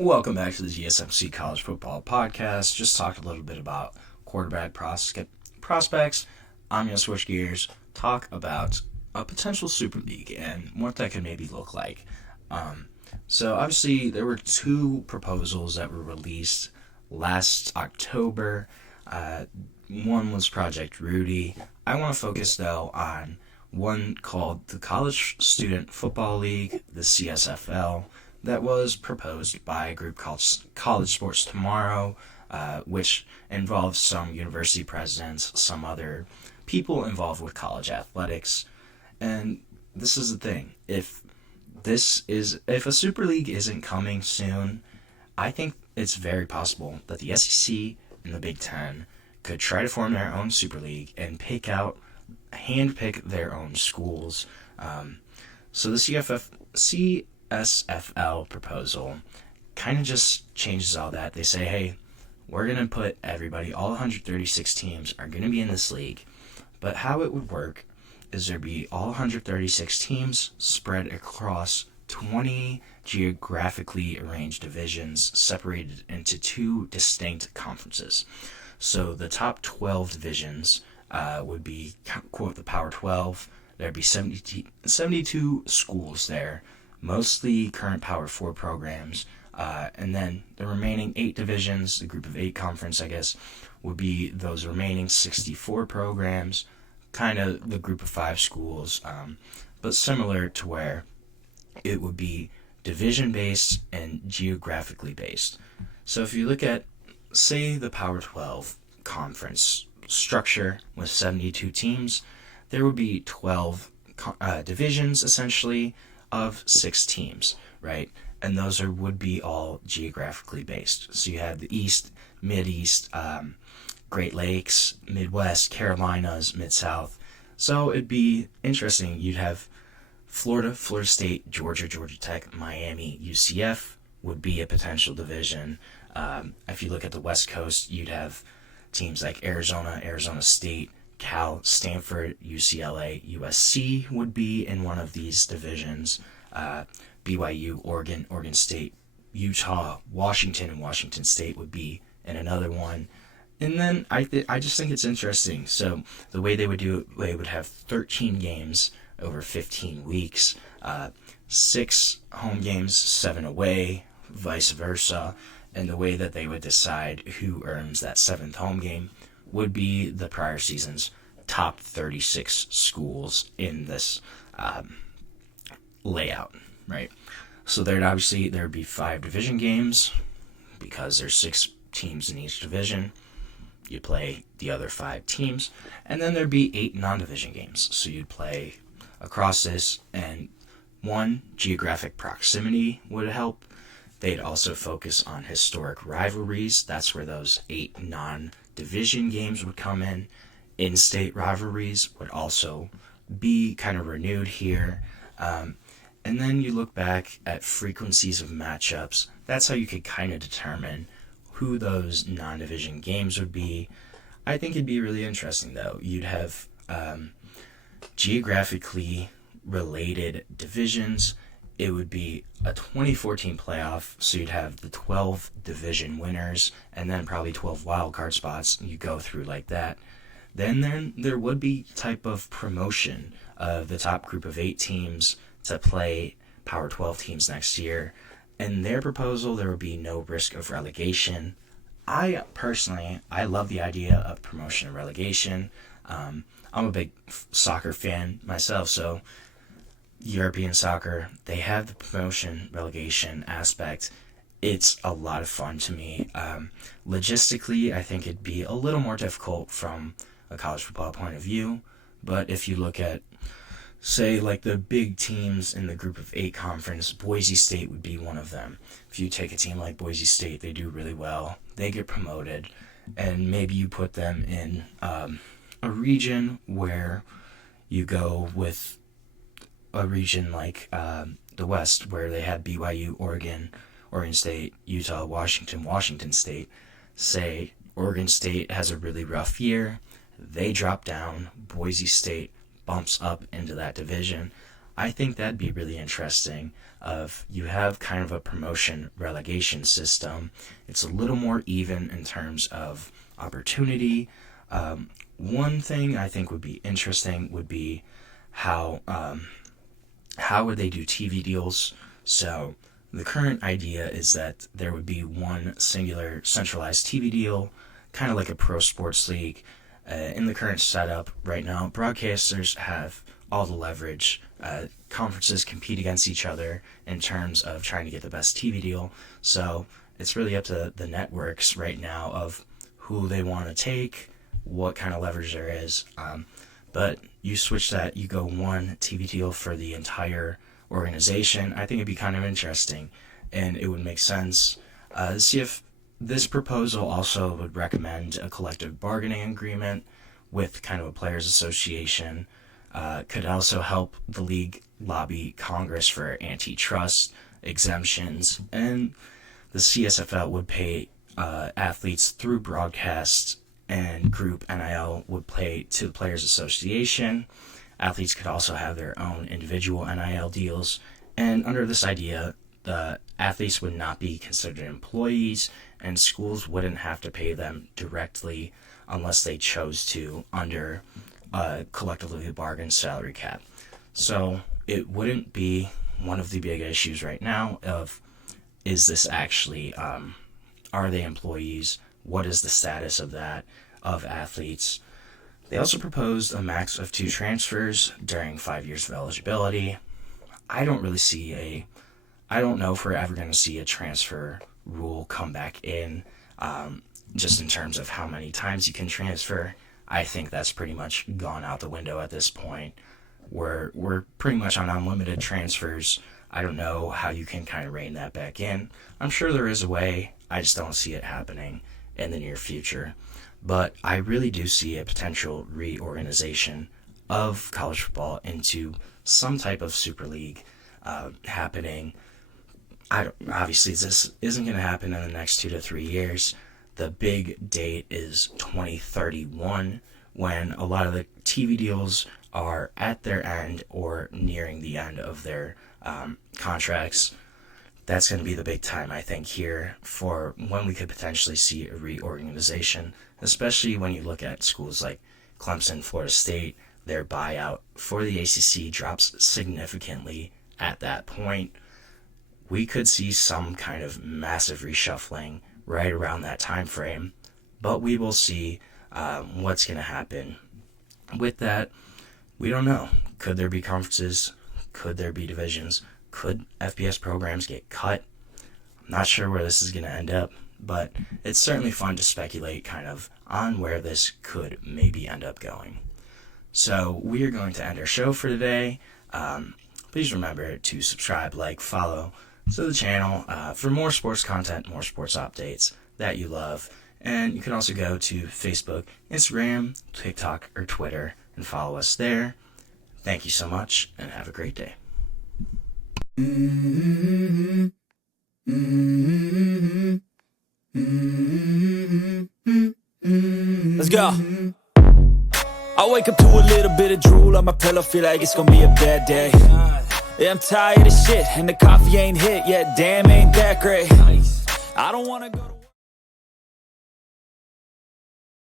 Welcome back to the GSMC College Football Podcast. Just talked a little bit about quarterback prospects. I'm going to switch gears, talk about a potential Super League and what that could maybe look like. So obviously there were two proposals that were released last October. One was Project Rudy. I want to focus though on one called the College Student Football League, the CSFL, that was proposed by a group called College Sports Tomorrow, which involves some university presidents, some other people involved with college athletics. And this is the thing. If a Super League isn't coming soon, I think it's very possible that the SEC and the Big Ten could try to form their own Super League and handpick their own schools. So the CSFL proposal kind of just changes all that. They say, hey, we're going to put everybody, all 136 teams are going to be in this league. But how it would work is there'd be all 136 teams spread across 20 geographically arranged divisions separated into two distinct conferences. So the top 12 divisions would be, quote, the Power 12. There'd be 72 schools there, mostly current Power 4 programs. And then the remaining 8 divisions, the Group of 8 conference, I guess, would be those remaining 64 programs, kind of the Group of 5 schools, but similar to where it would be division-based and geographically based. So if you look at, say, the Power 12 conference structure with 72 teams, there would be 12 divisions, essentially, of 6 teams, right? And those would be all geographically based. So you have the East, Mid-East, Great Lakes, Midwest, Carolinas, Mid-South. So it'd be interesting. You'd have Florida State, Georgia Tech, Miami, UCF would be a potential division. If you look at the West Coast, you'd have teams like Arizona State, Cal, Stanford, UCLA, USC would be in one of these divisions. BYU, Oregon State, Utah, Washington, and Washington State would be in another one. And then I just think it's interesting. So the way they would do it, they would have 13 games over 15 weeks, 6 home games, 7 away, vice versa. And the way that they would decide who earns that 7th home game would be the prior season's top 36 schools in this layout, right? So there'd be 5 division games because there's 6 teams in each division. You play the other 5 teams, and then there'd be 8 non-division games. So you'd play across this, and one, geographic proximity would help. They'd also focus on historic rivalries. That's where those 8 non-division games would come in. In-state rivalries would also be kind of renewed here. And then you look back at frequencies of matchups. That's how you could kind of determine who those non-division games would be. I think it'd be really interesting, though. You'd have geographically related divisions. It would be a 2014 playoff, so you'd have the 12 division winners and then probably 12 wildcard spots. You go through like that. Then there would be type of promotion of the top group of 8 teams to play Power 12 teams next year. In their proposal, there would be no risk of relegation. I love the idea of promotion and relegation. I'm a big soccer fan myself, so European soccer, they have the promotion relegation aspect. It's a lot of fun to me. Logistically, I think it'd be a little more difficult from a college football point of view, but if you look at, say, like the big teams in the Group of 8 conference, Boise State would be one of them. If you take a team like Boise State, they do really well, they get promoted, and maybe you put them in a region where you go with a region like the West, where they have BYU, Oregon State, Utah, Washington State. Say Oregon State has a really rough year, they drop down, Boise State bumps up into that division. I think that'd be really interesting. You have kind of a promotion relegation system. It's a little more even in terms of opportunity. One thing I think would be interesting would be how would they do TV deals? So the current idea is that there would be one singular centralized TV deal, kind of like a pro sports league. In the current setup right now, broadcasters have all the leverage. Conferences compete against each other in terms of trying to get the best TV deal. So it's really up to the networks right now of who they want to take, what kind of leverage there is. But you switch that, you go one TV deal for the entire organization. I think it'd be kind of interesting, and it would make sense. See if this proposal also would recommend a collective bargaining agreement with kind of a players association. Could also help the league lobby Congress for antitrust exemptions, and the CSFL would pay athletes through broadcast, and group NIL would pay to the players association. Athletes could also have their own individual NIL deals, and under this idea, the athletes would not be considered employees, and schools wouldn't have to pay them directly unless they chose to under a collectively bargained salary cap. So it wouldn't be one of the big issues right now of, is this actually, are they employees? What is the status of that, of athletes? They also proposed a max of 2 transfers during 5 years of eligibility. I don't know if we're ever going to see a transfer rule come back in, just in terms of how many times you can transfer. I think that's pretty much gone out the window at this point. We're pretty much on unlimited transfers. I don't know how you can kind of rein that back in. I'm sure there is a way. I just don't see it happening in the near future. But I really do see a potential reorganization of college football into some type of super league happening. Obviously, this isn't going to happen in the next 2 to 3 years. The big date is 2031, when a lot of the TV deals are at their end or nearing the end of their contracts. That's going to be the big time, I think, here for when we could potentially see a reorganization, especially when you look at schools like Clemson, Florida State. Their buyout for the ACC drops significantly at that point. We could see some kind of massive reshuffling right around that time frame, but we will see what's going to happen with that. We don't know. Could there be conferences? Could there be divisions? Could FBS programs get cut? I'm not sure where this is going to end up, but it's certainly fun to speculate kind of on where this could maybe end up going. So we are going to end our show for today. Please remember to subscribe, like, follow to the channel for more sports content, more sports updates that you love. And you can also go to Facebook, Instagram, TikTok, or Twitter and follow us there. Thank you so much, and have a great day. Let's go. I wake up to a little bit of drool on my pillow, feel like it's gonna be a bad day. Yeah, I'm tired of shit, and the coffee ain't hit yet, damn, ain't that great. I don't wanna go to